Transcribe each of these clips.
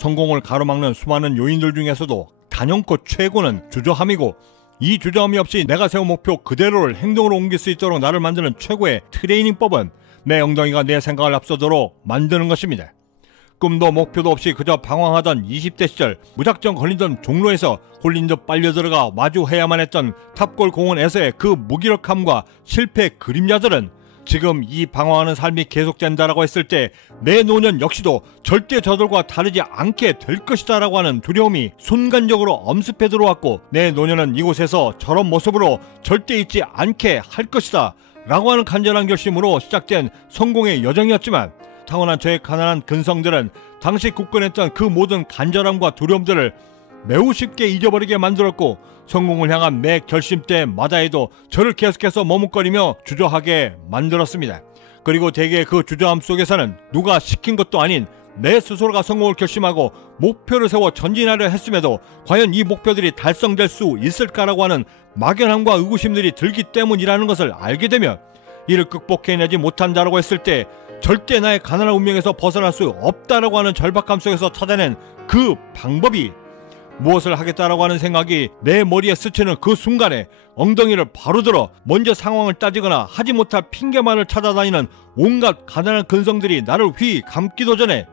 성공을 가로막는 수많은 요인들 중에서도 단연코 최고는 주저함이고, 이 주저함이 없이 내가 세운 목표 그대로를 행동으로 옮길 수 있도록 나를 만드는 최고의 트레이닝법은 내 엉덩이가 내 생각을 앞서도록 만드는 것입니다. 꿈도 목표도 없이 그저 방황하던 20대 시절, 무작정 걸리던 종로에서 홀린 듯 빨려 들어가 마주해야만 했던 탑골 공원에서의 그 무기력함과 실패의 그림자들은 지금 이 방황하는 삶이 계속된다라고 했을 때 내 노년 역시도 절대 저들과 다르지 않게 될 것이다 라고 하는 두려움이 순간적으로 엄습해 들어왔고, 내 노년은 이곳에서 저런 모습으로 절대 있지 않게 할 것이다 라고 하는 간절한 결심으로 시작된 성공의 여정이었지만, 타고난 저의 가난한 근성들은 당시 굳건했던 그 모든 간절함과 두려움들을 매우 쉽게 잊어버리게 만들었고, 성공을 향한 매 결심때마다에도 저를 계속해서 머뭇거리며 주저하게 만들었습니다. 그리고 대개 그 주저함 속에서는 누가 시킨 것도 아닌 내 스스로가 성공을 결심하고 목표를 세워 전진하려 했음에도 과연 이 목표들이 달성될 수 있을까라고 하는 막연함과 의구심들이 들기 때문이라는 것을 알게 되면, 이를 극복해내지 못한다라고 했을 때 절대 나의 가난한 운명에서 벗어날 수 없다라고 하는 절박함 속에서 찾아낸 그 방법이, 무엇을 하겠다라고 하는 생각이 내 머리에 스치는 그 순간에 엉덩이를 바로 들어 먼저 상황을 따지거나 하지 못할 핑계만을 찾아다니는 온갖 가난한 근성들이 나를 휘 감기도 전에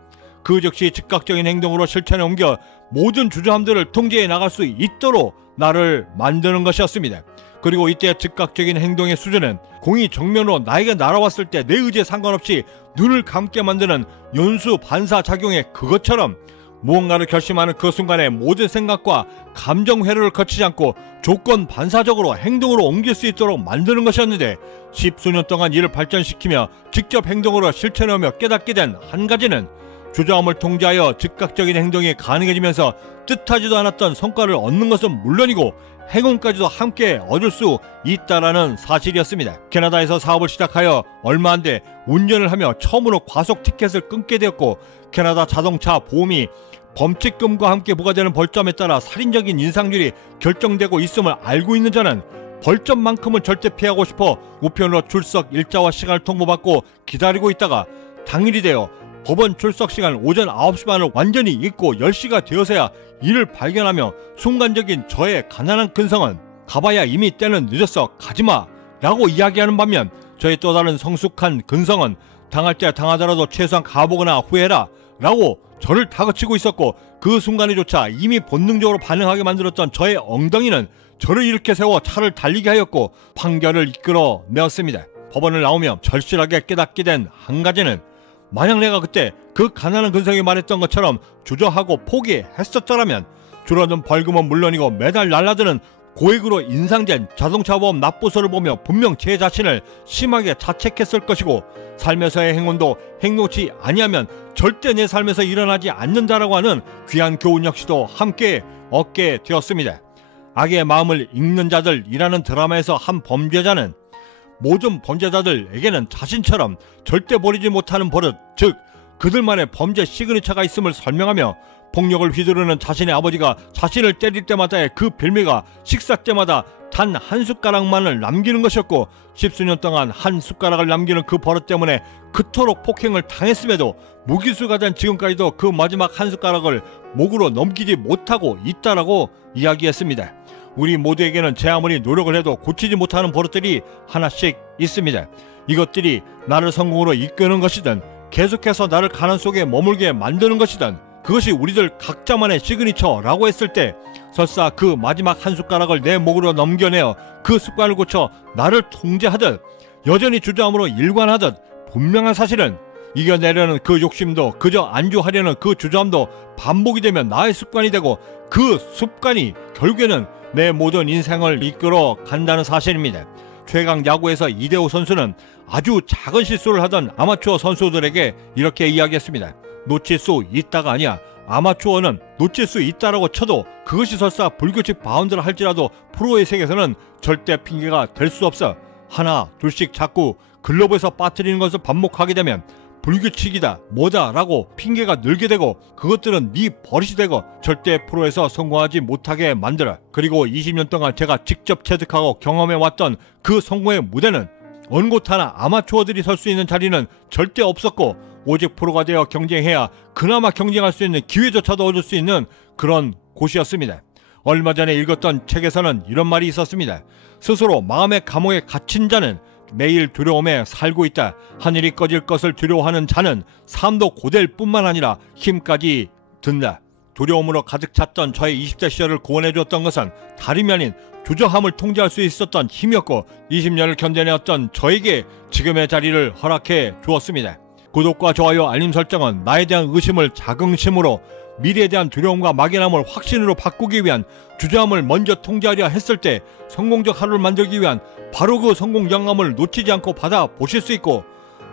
그 즉시 즉각적인 행동으로 실천에 옮겨 모든 주저함들을 통제해 나갈 수 있도록 나를 만드는 것이었습니다. 그리고 이때 즉각적인 행동의 수준은 공이 정면으로 나에게 날아왔을 때 내 의지에 상관없이 눈을 감게 만드는 연수 반사작용의 그것처럼 무언가를 결심하는 그 순간에 모든 생각과 감정 회로를 거치지 않고 조건 반사적으로 행동으로 옮길 수 있도록 만드는 것이었는데, 십수년 동안 이를 발전시키며 직접 행동으로 실천하며 깨닫게 된 한 가지는, 주저함을 통제하여 즉각적인 행동이 가능해지면서 뜻하지도 않았던 성과를 얻는 것은 물론이고 행운까지도 함께 얻을 수 있다라는 사실이었습니다. 캐나다에서 사업을 시작하여 얼마 안 돼 운전을 하며 처음으로 과속 티켓을 끊게 되었고, 캐나다 자동차 보험이 범칙금과 함께 부과되는 벌점에 따라 살인적인 인상률이 결정되고 있음을 알고 있는 저는 벌점만큼은 절대 피하고 싶어 우편으로 출석 일자와 시간을 통보받고 기다리고 있다가 당일이 되어 법원 출석 시간 오전 9시 반을 완전히 잊고 10시가 되어서야 이를 발견하며 순간적인 저의 가난한 근성은 가봐야 이미 때는 늦었어 가지마 라고 이야기하는 반면, 저의 또 다른 성숙한 근성은 당할 때 당하더라도 최소한 가보거나 후회해라 라고 저를 다그치고 있었고, 그 순간에조차 이미 본능적으로 반응하게 만들었던 저의 엉덩이는 저를 일으켜 세워 차를 달리게 하였고 판결을 이끌어 내었습니다. 법원을 나오며 절실하게 깨닫게 된 한 가지는, 만약 내가 그때 그 가난한 근성이 말했던 것처럼 주저하고 포기했었더라면 줄어든 벌금은 물론이고 매달 날라드는 고액으로 인상된 자동차보험 납부서를 보며 분명 제 자신을 심하게 자책했을 것이고, 삶에서의 행운도 행동치 아니하면 절대 내 삶에서 일어나지 않는다라고 하는 귀한 교훈 역시도 함께 얻게 되었습니다. 악의 마음을 읽는 자들이라는 드라마에서 한 범죄자는 모든 범죄자들에게는 자신처럼 절대 버리지 못하는 버릇, 즉 그들만의 범죄 시그니처가 있음을 설명하며, 폭력을 휘두르는 자신의 아버지가 자신을 때릴 때마다의 그 빌미가 식사 때마다 단 한 숟가락만을 남기는 것이었고, 십수년 동안 한 숟가락을 남기는 그 버릇 때문에 그토록 폭행을 당했음에도 무기수가 된 지금까지도 그 마지막 한 숟가락을 목으로 넘기지 못하고 있다라고 이야기했습니다. 우리 모두에게는 제 아무리 노력을 해도 고치지 못하는 버릇들이 하나씩 있습니다. 이것들이 나를 성공으로 이끄는 것이든 계속해서 나를 가난 속에 머물게 만드는 것이든, 그것이 우리들 각자만의 시그니처라고 했을 때 설사 그 마지막 한 숟가락을 내 목으로 넘겨내어 그 습관을 고쳐 나를 통제하듯 여전히 주저함으로 일관하듯, 분명한 사실은 이겨내려는 그 욕심도 그저 안주하려는 그 주저함도 반복이 되면 나의 습관이 되고, 그 습관이 결국에는 내 모든 인생을 이끌어 간다는 사실입니다. 최강 야구에서 이대호 선수는 아주 작은 실수를 하던 아마추어 선수들에게 이렇게 이야기했습니다. 놓칠 수 있다가 아니야. 아마추어는 놓칠 수 있다라고 쳐도 그것이 설사 불규칙 바운드를 할지라도 프로의 세계에서는 절대 핑계가 될 수 없어. 하나 둘씩 자꾸 글러브에서 빠뜨리는 것을 반복하게 되면 불규칙이다 뭐다 라고 핑계가 늘게 되고, 그것들은 네 버릇이 되고 절대 프로에서 성공하지 못하게 만들어. 그리고 20년 동안 제가 직접 체득하고 경험해왔던 그 성공의 무대는 어느 곳 하나 아마추어들이 설 수 있는 자리는 절대 없었고, 오직 프로가 되어 경쟁해야 그나마 경쟁할 수 있는 기회조차도 얻을 수 있는 그런 곳이었습니다. 얼마 전에 읽었던 책에서는 이런 말이 있었습니다. 스스로 마음의 감옥에 갇힌 자는 매일 두려움에 살고 있다. 하늘이 꺼질 것을 두려워하는 자는 삶도 고될 뿐만 아니라 힘까지 든다. 두려움으로 가득 찼던 저의 20대 시절을 구원해 주었던 것은 다름이 아닌 주저함을 통제할 수 있었던 힘이었고 20년을 견뎌내었던 저에게 지금의 자리를 허락해 주었습니다. 구독과 좋아요, 알림 설정은 나에 대한 의심을 자긍심으로, 미래에 대한 두려움과 막연함을 확신으로 바꾸기 위한 주저함을 먼저 통제하려 했을 때 성공적 하루를 만들기 위한 바로 그 성공 영감을 놓치지 않고 받아보실 수 있고,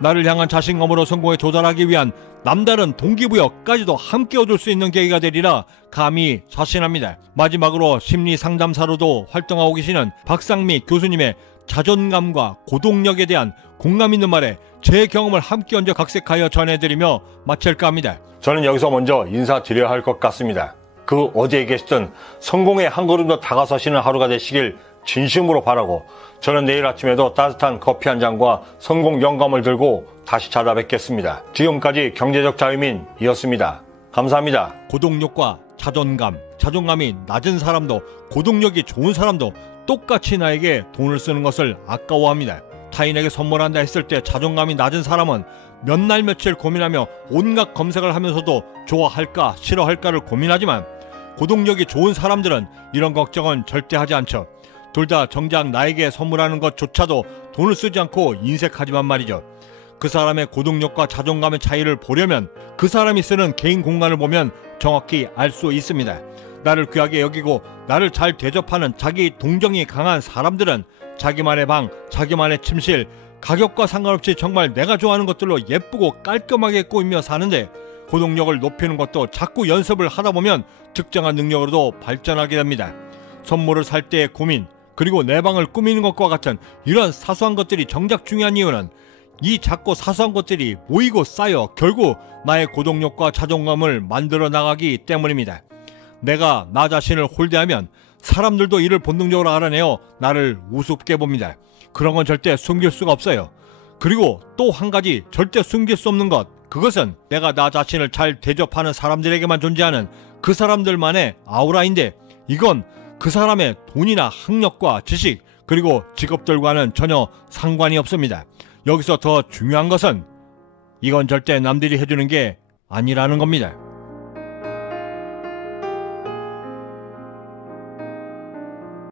나를 향한 자신감으로 성공에 도달하기 위한 남다른 동기부여까지도 함께 얻을 수 있는 계기가 되리라 감히 자신합니다. 마지막으로 심리상담사로도 활동하고 계시는 박상미 교수님의 자존감과 고동력에 대한 공감 있는 말에 제 경험을 함께 얹어 각색하여 전해드리며 마칠까 합니다. 저는 여기서 먼저 인사드려야 할 것 같습니다. 그 어디에 계시든 성공에 한 걸음 더 다가서시는 하루가 되시길 진심으로 바라고, 저는 내일 아침에도 따뜻한 커피 한 잔과 성공 영감을 들고 다시 찾아뵙겠습니다. 지금까지 경제적 자유민이었습니다. 감사합니다. 고동력과 자존감이 낮은 사람도 고동력이 좋은 사람도 똑같이 나에게 돈을 쓰는 것을 아까워합니다. 타인에게 선물한다 했을 때 자존감이 낮은 사람은 몇 날 며칠 고민하며 온갖 검색을 하면서도 좋아할까 싫어할까를 고민하지만, 고동력이 좋은 사람들은 이런 걱정은 절대 하지 않죠. 둘 다 정작 나에게 선물하는 것조차도 돈을 쓰지 않고 인색하지만 말이죠. 그 사람의 고동력과 자존감의 차이를 보려면 그 사람이 쓰는 개인 공간을 보면 정확히 알 수 있습니다. 나를 귀하게 여기고 나를 잘 대접하는 자기 동정이 강한 사람들은 자기만의 방, 자기만의 침실, 가격과 상관없이 정말 내가 좋아하는 것들로 예쁘고 깔끔하게 꾸미며 사는데, 고동력을 높이는 것도 자꾸 연습을 하다 보면 특정한 능력으로도 발전하게 됩니다. 선물을 살 때의 고민, 그리고 내 방을 꾸미는 것과 같은 이런 사소한 것들이 정작 중요한 이유는 이 작고 사소한 것들이 모이고 쌓여 결국 나의 고동력과 자존감을 만들어 나가기 때문입니다. 내가 나 자신을 홀대하면 사람들도 이를 본능적으로 알아내어 나를 우습게 봅니다. 그런 건 절대 숨길 수가 없어요. 그리고 또 한 가지 절대 숨길 수 없는 것, 그것은 내가 나 자신을 잘 대접하는 사람들에게만 존재하는 그 사람들만의 아우라인데, 이건 그 사람의 돈이나 학력과 지식 그리고 직업들과는 전혀 상관이 없습니다. 여기서 더 중요한 것은 이건 절대 남들이 해주는 게 아니라는 겁니다.